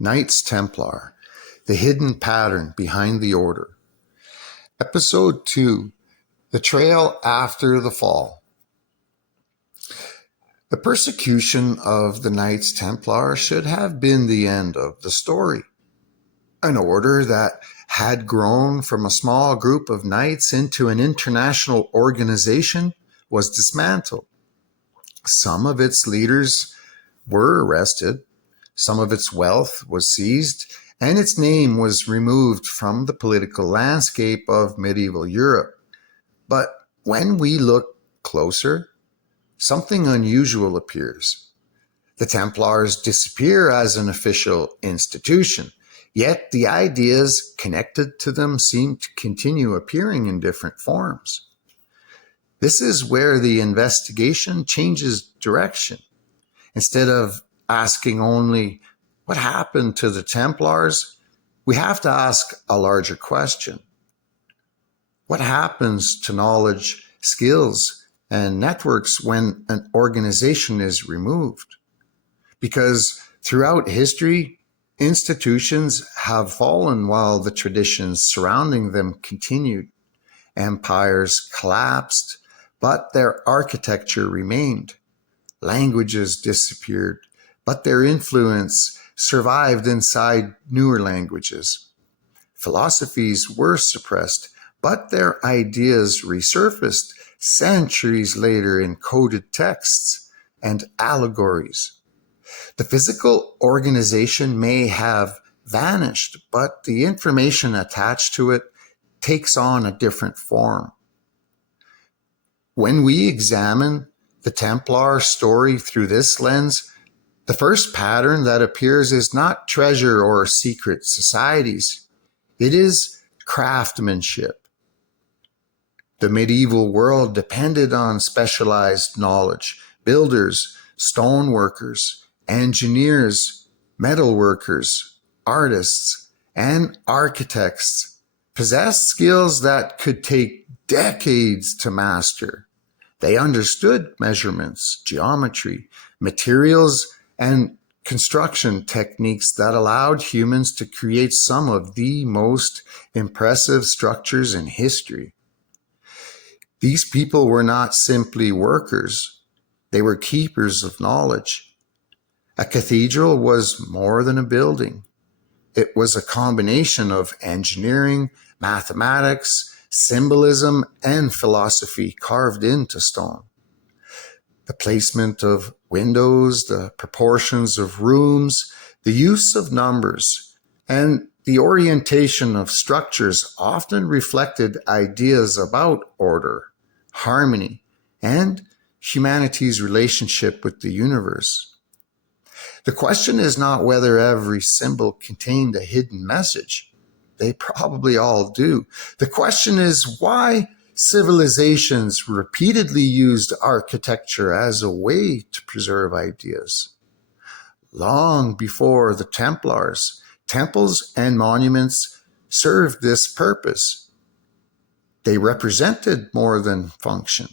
Knights Templar, the hidden pattern behind the order. Episode 2, the trail after the fall. The persecution of the Knights Templar should have been the end of the story. An order that had grown from a small group of knights into an international organization was dismantled. Some of its leaders were arrested, some of its wealth was seized, and its name was removed from the political landscape of medieval Europe. But when we look closer, something unusual appears. The Templars disappear as an official institution, yet the ideas connected to them seem to continue appearing in different forms. This is where the investigation changes direction. Instead of asking only what happened to the Templars, we have to ask a larger question. What happens to knowledge, skills, and networks when an organization is removed? Because throughout history, institutions have fallen while the traditions surrounding them continued. Empires collapsed, but their architecture remained. Languages disappeared, but their influence survived inside newer languages. Philosophies were suppressed, but their ideas resurfaced centuries later in coded texts and allegories. The physical organization may have vanished, but the information attached to it takes on a different form. When we examine the Templar story through this lens, the first pattern that appears is not treasure or secret societies. It is craftsmanship. The medieval world depended on specialized knowledge. Builders, stoneworkers, engineers, metalworkers, artists, and architects possessed skills that could take decades to master. They understood measurements, geometry, materials, and construction techniques that allowed humans to create some of the most impressive structures in history. These people were not simply workers, they were keepers of knowledge. A cathedral was more than a building. It was a combination of engineering, mathematics, symbolism, and philosophy carved into stone. The placement of windows, the proportions of rooms, the use of numbers, and the orientation of structures often reflected ideas about order, harmony, and humanity's relationship with the universe. The question is not whether every symbol contained a hidden message. They probably all do. The question is why civilizations repeatedly used architecture as a way to preserve ideas. Long before the Templars, temples and monuments served this purpose. They represented more than function.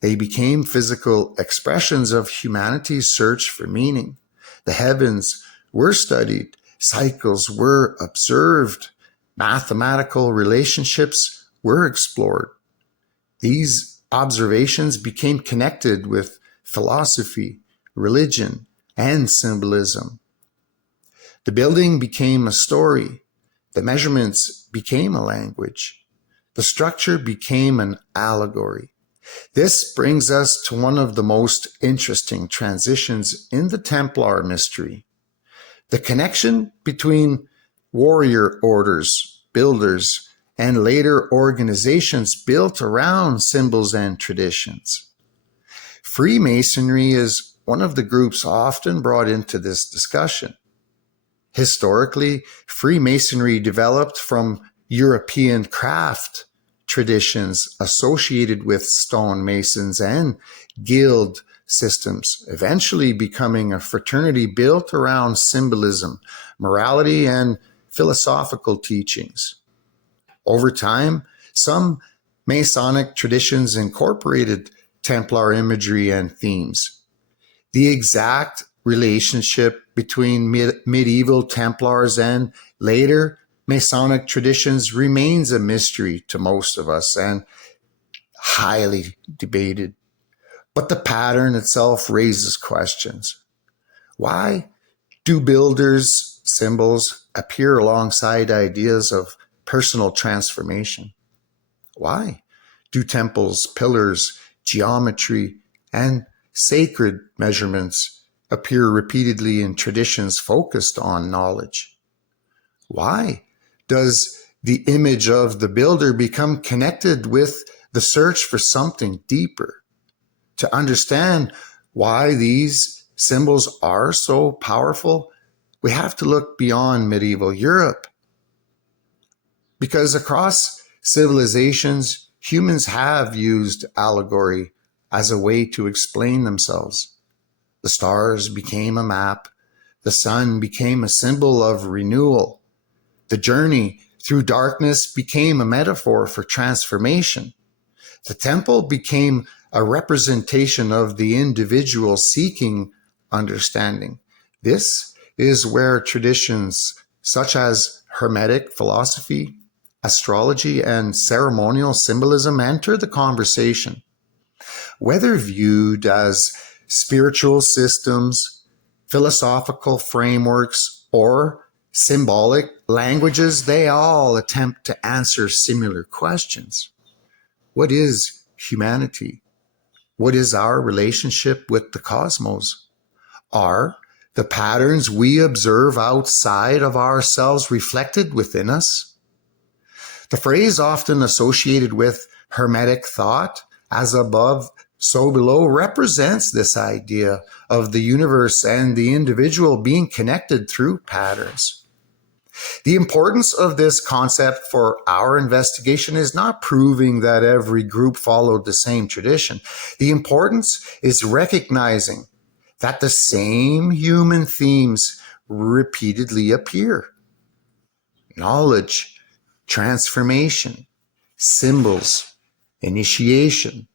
They became physical expressions of humanity's search for meaning. The heavens were studied, cycles were observed, mathematical relationships were explored. These observations became connected with philosophy, religion, and symbolism. The building became a story. The measurements became a language. The structure became an allegory. This brings us to one of the most interesting transitions in the Templar mystery: the connection between warrior orders, builders, and later organizations built around symbols and traditions. Freemasonry is one of the groups often brought into this discussion. Historically, Freemasonry developed from European craft traditions associated with stonemasons and guild systems, eventually becoming a fraternity built around symbolism, morality, and philosophical teachings. Over time, some Masonic traditions incorporated Templar imagery and themes. The exact relationship between medieval Templars and later Masonic traditions remains a mystery to most of us and highly debated. But the pattern itself raises questions. Why do builders' symbols appear alongside ideas of personal transformation? Why do temples, pillars, geometry, and sacred measurements appear repeatedly in traditions focused on knowledge? Why does the image of the builder become connected with the search for something deeper? To understand why these symbols are so powerful, we have to look beyond medieval Europe. Because across civilizations, humans have used allegory as a way to explain themselves. The stars became a map. The sun became a symbol of renewal. The journey through darkness became a metaphor for transformation. The temple became a representation of the individual seeking understanding. This is where traditions such as Hermetic philosophy, astrology, and ceremonial symbolism enter the conversation. Whether viewed as spiritual systems, philosophical frameworks, or symbolic languages, they all attempt to answer similar questions. What is humanity? What is our relationship with the cosmos? Are the patterns we observe outside of ourselves reflected within us? The phrase often associated with Hermetic thought, as above, so below, represents this idea of the universe and the individual being connected through patterns. The importance of this concept for our investigation is not proving that every group followed the same tradition. The importance is recognizing that the same human themes repeatedly appear. Knowledge, transformation, symbols, initiation,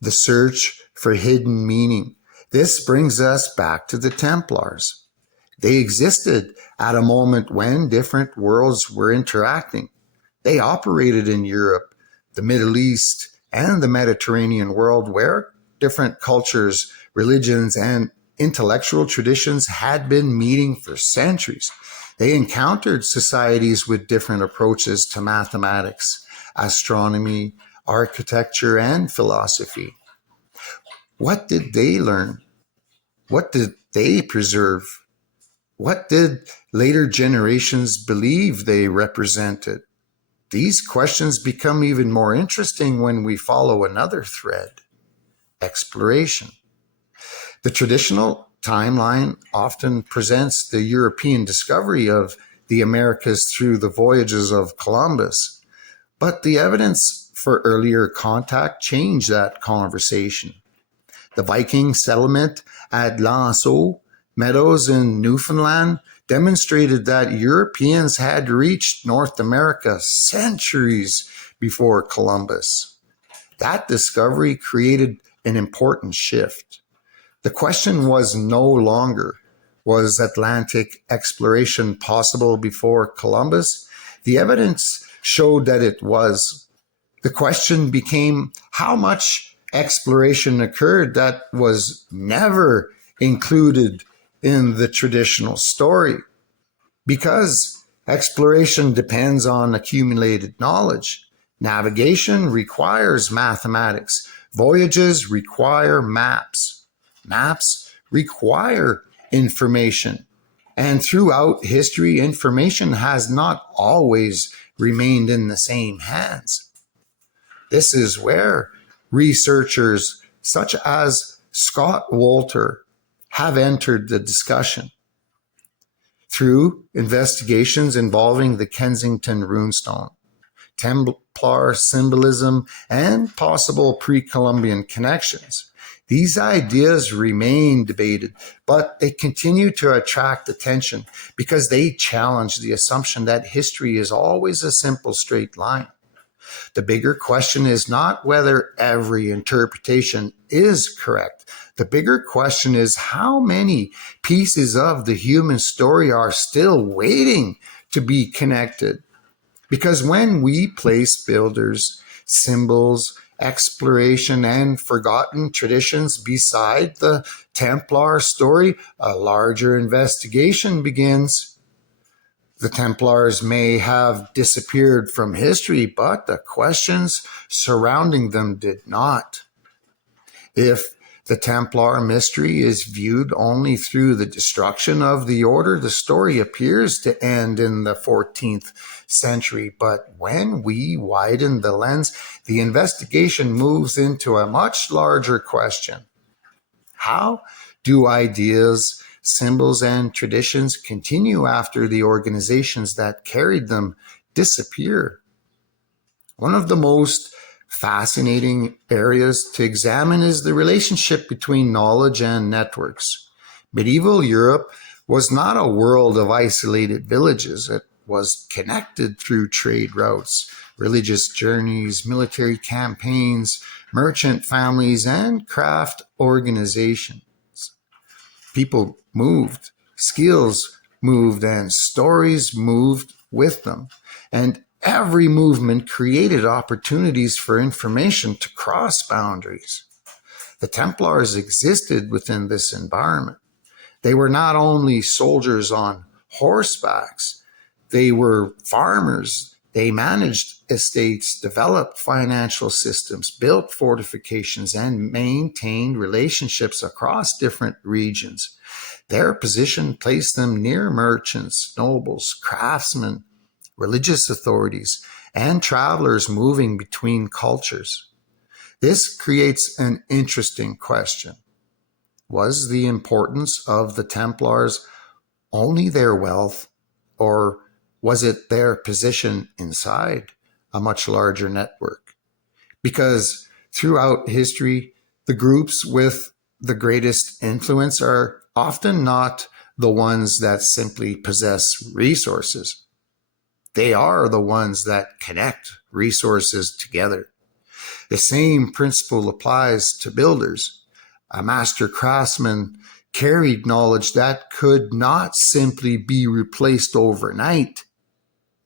the search for hidden meaning. This brings us back to the Templars. They existed at a moment when different worlds were interacting. They operated in Europe, the Middle East, and the Mediterranean world, where different cultures, religions, and intellectual traditions had been meeting for centuries. They encountered societies with different approaches to mathematics, astronomy, architecture, and philosophy. What did they learn? What did they preserve? What did later generations believe they represented? These questions become even more interesting when we follow another thread: exploration. The traditional timeline often presents the European discovery of the Americas through the voyages of Columbus, but the evidence for earlier contact changed that conversation. The Viking settlement at Lanceau Meadows in Newfoundland demonstrated that Europeans had reached North America centuries before Columbus. That discovery created an important shift. The question was no longer, was Atlantic exploration possible before Columbus? The evidence showed that it was. The question became, how much exploration occurred that was never included in the traditional story? Because exploration depends on accumulated knowledge. Navigation requires mathematics. Voyages require maps. Maps require information. And throughout history, information has not always remained in the same hands. This is where researchers such as Scott Wolter have entered the discussion. Through investigations involving the Kensington runestone, Templar symbolism, and possible pre-Columbian connections, these ideas remain debated, but they continue to attract attention because they challenge the assumption that history is always a simple straight line. The bigger question is not whether every interpretation is correct. The bigger question is how many pieces of the human story are still waiting to be connected. Because when we place builders, symbols, exploration, and forgotten traditions beside the Templar story, a larger investigation begins. The Templars may have disappeared from history, but the questions surrounding them did not. If the Templar mystery is viewed only through the destruction of the order, the story appears to end in the 14th century. But when we widen the lens, the investigation moves into a much larger question. How do ideas, symbols, and traditions continue after the organizations that carried them disappear? One of the most fascinating areas to examine is the relationship between knowledge and networks. Medieval Europe was not a world of isolated villages. It was connected through trade routes, religious journeys, military campaigns, merchant families, and craft organizations. People moved, skills moved, and stories moved with them. And every movement created opportunities for information to cross boundaries. The Templars existed within this environment. They were not only soldiers on horsebacks, they were farmers. They managed estates, developed financial systems, built fortifications, and maintained relationships across different regions. Their position placed them near merchants, nobles, craftsmen, religious authorities, and travelers moving between cultures. This creates an interesting question. Was the importance of the Templars only their wealth, or was it their position inside a much larger network? Because throughout history, the groups with the greatest influence are often not the ones that simply possess resources. They are the ones that connect resources together. The same principle applies to builders. A master craftsman carried knowledge that could not simply be replaced overnight.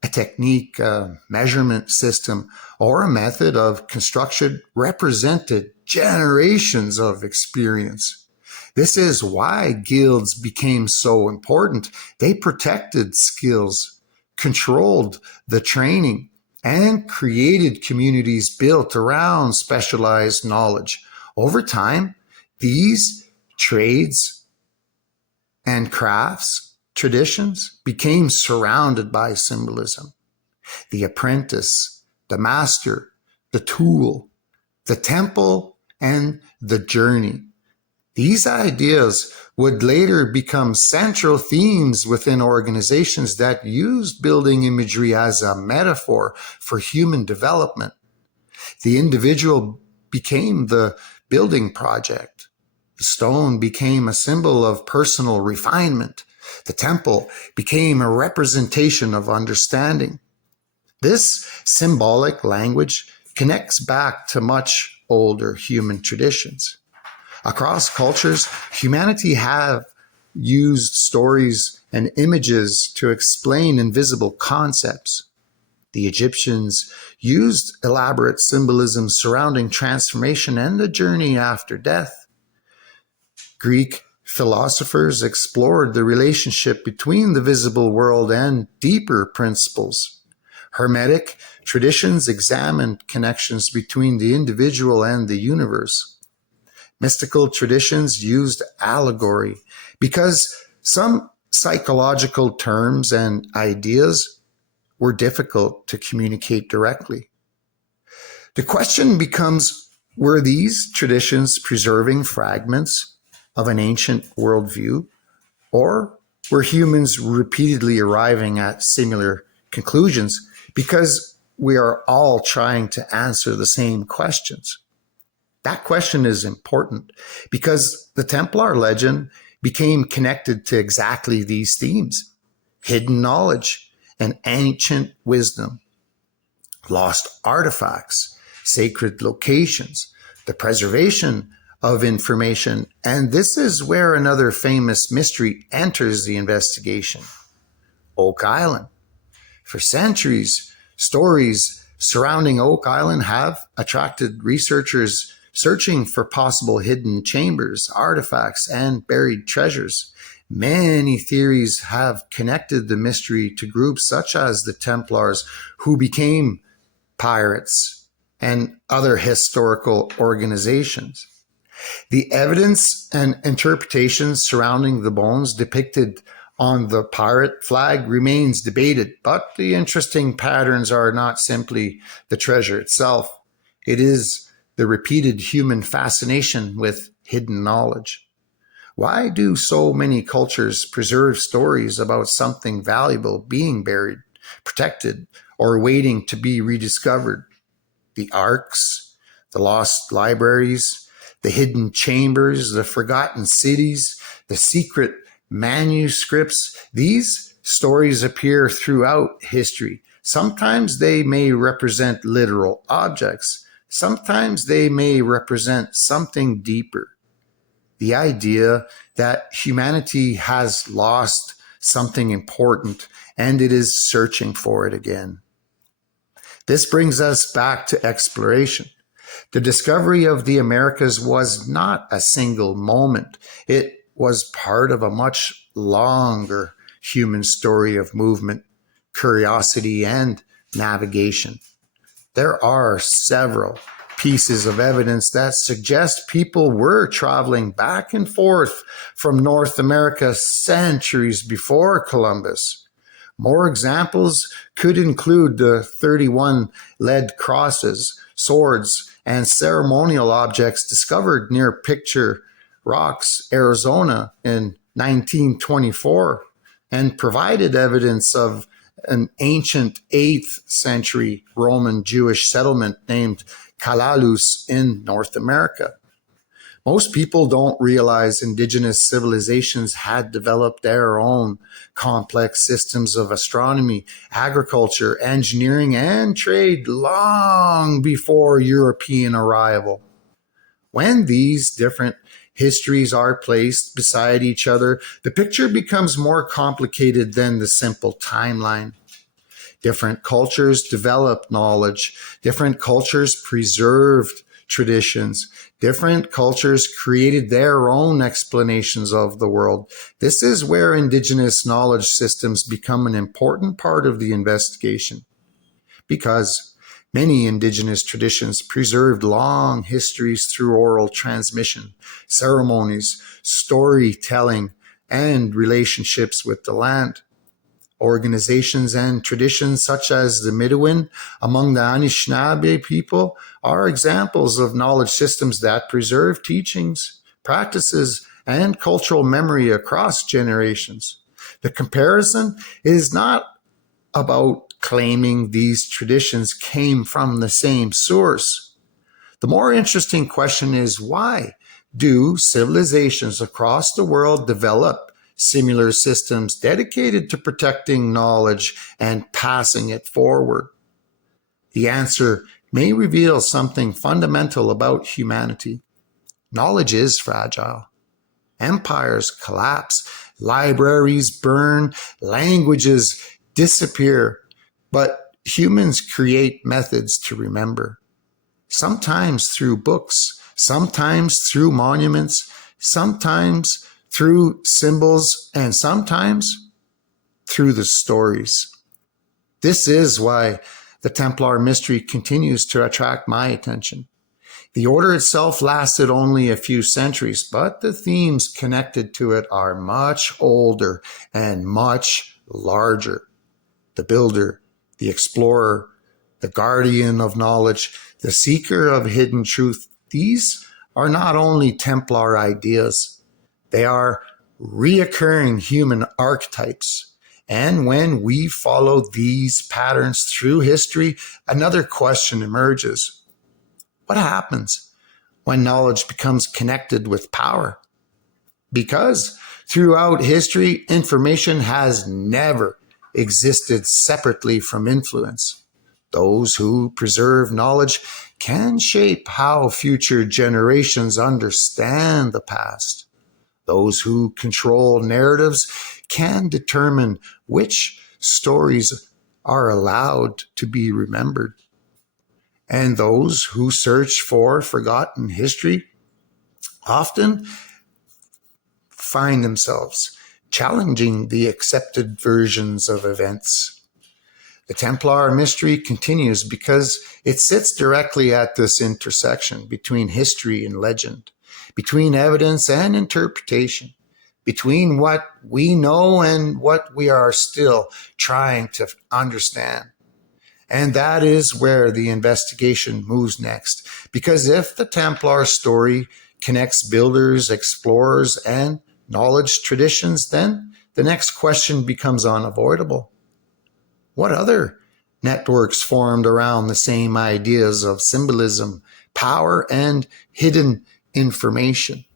A technique, a measurement system, or a method of construction represented generations of experience. This is why guilds became so important. They protected skills, controlled the training, and created communities built around specialized knowledge. Over time, these trades and crafts, traditions became surrounded by symbolism. The apprentice, the master, the tool, the temple, and the journey. These ideas would later become central themes within organizations that used building imagery as a metaphor for human development. The individual became the building project. The stone became a symbol of personal refinement. The temple became a representation of understanding. This symbolic language connects back to much older human traditions. Across cultures, humanity have used stories and images to explain invisible concepts. The Egyptians used elaborate symbolism surrounding transformation and the journey after death. Greek philosophers explored the relationship between the visible world and deeper principles. Hermetic traditions examined connections between the individual and the universe. Mystical traditions used allegory because some psychological terms and ideas were difficult to communicate directly. The question becomes, were these traditions preserving fragments of an ancient worldview, or were humans repeatedly arriving at similar conclusions because we are all trying to answer the same questions? That question is important because the Templar legend became connected to exactly these themes: hidden knowledge and ancient wisdom. lost artifacts, sacred locations, the preservation of information, and this is where another famous mystery enters the investigation: Oak Island. For centuries, stories surrounding Oak Island have attracted researchers searching for possible hidden chambers, artifacts, and buried treasures. Many theories have connected the mystery to groups such as the Templars, who became pirates, and other historical organizations. The evidence and interpretations surrounding the bones depicted on the pirate flag remains debated, but the interesting patterns are not simply the treasure itself. It is the repeated human fascination with hidden knowledge. Why do so many cultures preserve stories about something valuable being buried, protected, or waiting to be rediscovered? The arks, the lost libraries, the hidden chambers, the forgotten cities, the secret manuscripts, these stories appear throughout history. Sometimes they may represent literal objects. Sometimes they may represent something deeper. The idea that humanity has lost something important and it is searching for it again. This brings us back to exploration. The discovery of the Americas was not a single moment. It was part of a much longer human story of movement, curiosity, and navigation. There are several pieces of evidence that suggest people were traveling back and forth from North America centuries before Columbus. More examples could include the 31 lead crosses, swords, and ceremonial objects discovered near Picture Rocks, Arizona in 1924, and provided evidence of an ancient 8th century Roman Jewish settlement named Calalus in North America. Most people don't realize indigenous civilizations had developed their own complex systems of astronomy, agriculture, engineering, and trade long before European arrival. When these different histories are placed beside each other, the picture becomes more complicated than the simple timeline. Different cultures developed knowledge. Different cultures preserved traditions. Different cultures created their own explanations of the world. This is where indigenous knowledge systems become an important part of the investigation, because many indigenous traditions preserved long histories through oral transmission, ceremonies, storytelling, and relationships with the land. Organizations and traditions such as the Midwin among the Anishinaabe people are examples of knowledge systems that preserve teachings, practices, and cultural memory across generations. The comparison is not about claiming these traditions came from the same source. The more interesting question is, why do civilizations across the world develop similar systems dedicated to protecting knowledge and passing it forward? The answer may reveal something fundamental about humanity. Knowledge is fragile. Empires collapse, libraries burn, languages disappear, but humans create methods to remember. Sometimes through books, sometimes through monuments, sometimes through symbols, and sometimes through the stories. This is why the Templar mystery continues to attract my attention. The order itself lasted only a few centuries, but the themes connected to it are much older and much larger. The builder, the explorer, the guardian of knowledge, the seeker of hidden truth, these are not only Templar ideas. They are reoccurring human archetypes. And when we follow these patterns through history, another question emerges. What happens when knowledge becomes connected with power? Because throughout history, information has never existed separately from influence. Those who preserve knowledge can shape how future generations understand the past. Those who control narratives can determine which stories are allowed to be remembered. And those who search for forgotten history often find themselves challenging the accepted versions of events. The Templar mystery continues because it sits directly at this intersection between history and legend, between evidence and interpretation, between what we know and what we are still trying to understand. And that is where the investigation moves next. Because if the Templar story connects builders, explorers, and knowledge traditions, then the next question becomes unavoidable. What other networks formed around the same ideas of symbolism, power, and hidden information?